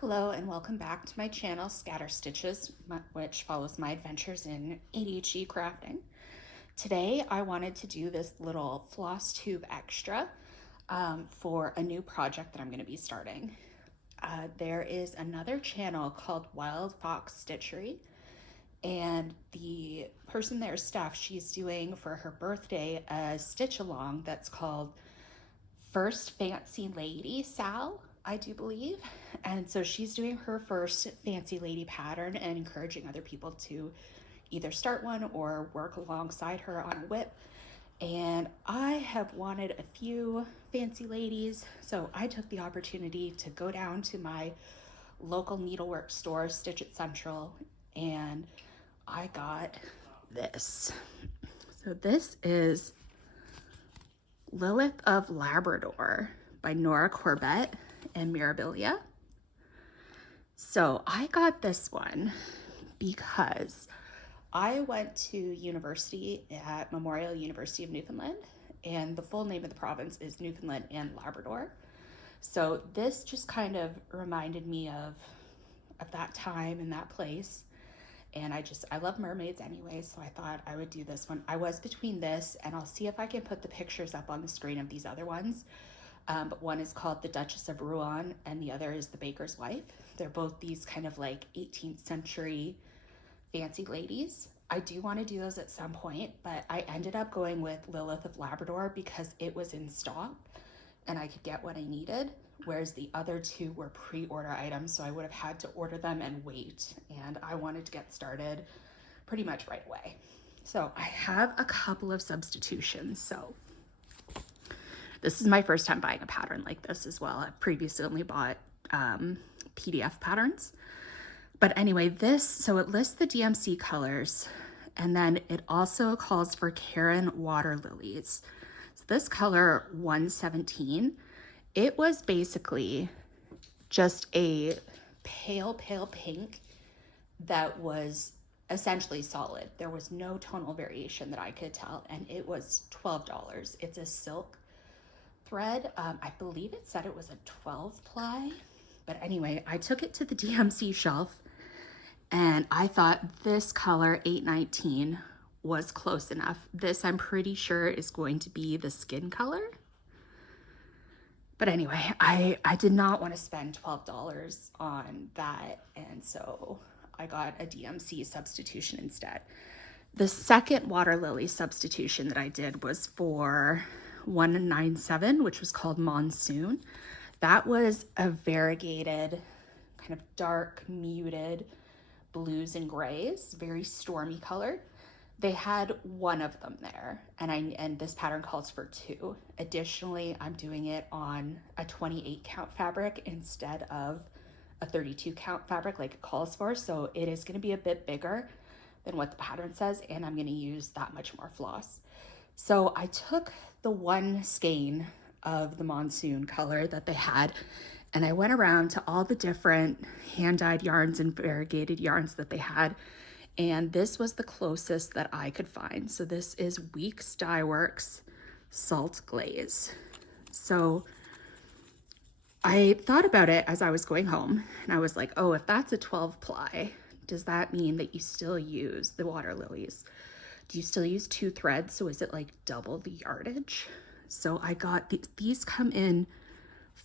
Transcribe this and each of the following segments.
Hello and welcome back to my channel, Scatter Stitches, which follows my adventures in ADHD crafting. Today I wanted to do this little Flosstube extra for a new project that I'm going to be starting. There is another channel called WildFox Stitchery, and the person there, Steph, she's doing for her birthday a stitch along that's called First Fancy Lady Sal, I do believe. And so she's doing her first fancy lady pattern and encouraging other people to either start one or work alongside her on a whip. And I have wanted a few fancy ladies, so I took the opportunity to go down to my local needlework store, Stitch It Central, and I got this. So this is Lilith of Labrador by Nora Corbett and Mirabilia. So I got this one because I went to university at Memorial University of Newfoundland, and the full name of the province is Newfoundland and Labrador. So this just kind of reminded me of that time and that place. And I love mermaids anyway, so I thought I would do this one. I was between this, and I'll see if I can put the pictures up on the screen of these other ones. But one is called the Duchess of Rouen, and the other is the Baker's Wife. They're both these kind of like 18th century fancy ladies. I do want to do those at some point, but I ended up going with Lilith of Labrador because it was in stock and I could get what I needed, whereas the other two were pre-order items, so I would have had to order them and wait, and I wanted to get started pretty much right away. So I have a couple of substitutions. So this is my first time buying a pattern like this as well. I've previously only bought PDF patterns. But anyway, so it lists the DMC colors, and then it also calls for Karen water lilies. So this color 117, it was basically just a pale pink that was essentially solid. There was no tonal variation that I could tell, and it was $12. It's a silk thread. I believe it said it was a 12 ply. But anyway, I took it to the DMC shelf and I thought this color 819 was close enough. This I'm pretty sure is going to be the skin color. But anyway, I did not want to spend $12 on that, and so I got a DMC substitution instead. The second water lily substitution that I did was for 197, which was called Monsoon. That was a variegated, kind of dark, muted blues and grays, very stormy color. They had one of them there, and this pattern calls for two. Additionally, I'm doing it on a 28 count fabric instead of a 32 count fabric like it calls for, so it is going to be a bit bigger than what the pattern says, and I'm going to use that much more floss. So I took the one skein of the Monsoon color that they had, and I went around to all the different hand-dyed yarns and variegated yarns that they had, and this was the closest that I could find. So this is Weeks Dye Works Salt Glaze. So I thought about it as I was going home, and I was like, oh, if that's a 12 ply, does that mean that you still use the water lilies? Do you still use 2 threads? So is it like double the yardage? So I got these come in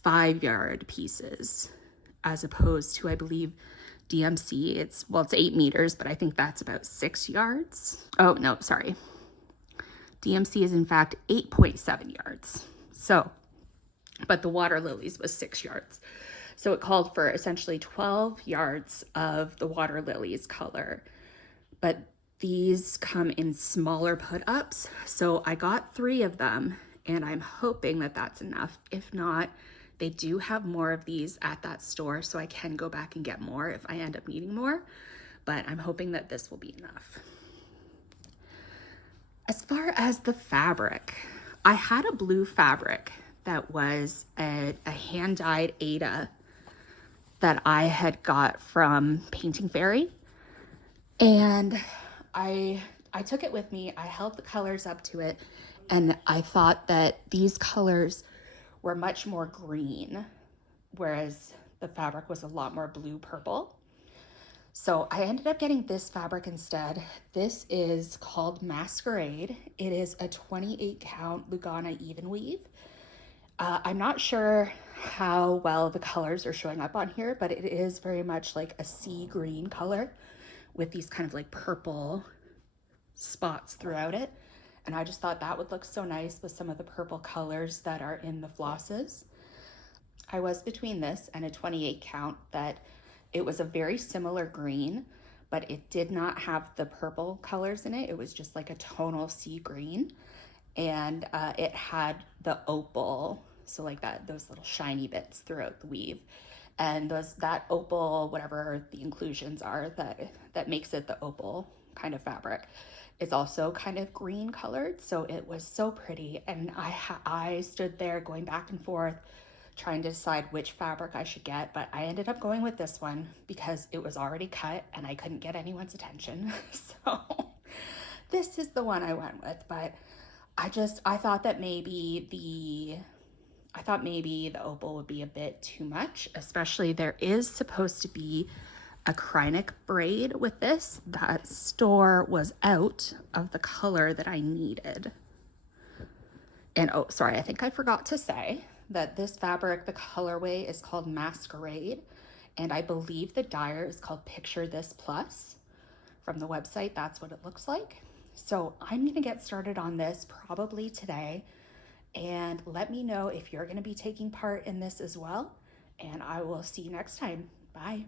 5-yard pieces, as opposed to, I believe, DMC, it's 8 meters, but I think that's about 6 yards. Oh, no, sorry. DMC is in fact 8.7 yards. So, but the water lilies was 6 yards. So it called for essentially 12 yards of the water lilies color, but these come in smaller put-ups. So I got 3 of them, and I'm hoping that that's enough. If not, they do have more of these at that store, so I can go back and get more if I end up needing more, but I'm hoping that this will be enough. As far as the fabric, I had a blue fabric that was a hand-dyed Ada that I had got from Painting Fairy, and I took it with me. I held the colors up to it, and I thought that these colors were much more green, whereas the fabric was a lot more blue purple. So I ended up getting this fabric instead. This is called Masquerade. It is a 28 count Lugana even weave. I'm not sure how well the colors are showing up on here, but it is very much like a sea green color with these kind of like purple spots throughout it. And I just thought that would look so nice with some of the purple colors that are in the flosses. I was between this and a 28 count that it was a very similar green, but it did not have the purple colors in it. It was just like a tonal sea green. And it had the opal, so like those little shiny bits throughout the weave. And that opal, whatever the inclusions are that makes it the opal kind of fabric, is also kind of green colored. So it was so pretty. And I stood there going back and forth trying to decide which fabric I should get, but I ended up going with this one because it was already cut and I couldn't get anyone's attention. So this is the one I went with. But I thought maybe the opal would be a bit too much, especially there is supposed to be a Krynic braid with this. That store was out of the color that I needed. And oh, sorry, I think I forgot to say that this fabric, the colorway is called Masquerade, and I believe the dyer is called Picture This Plus. From the website, that's what it looks like. So I'm gonna get started on this probably today, and let me know if you're gonna be taking part in this as well, and I will see you next time. Bye.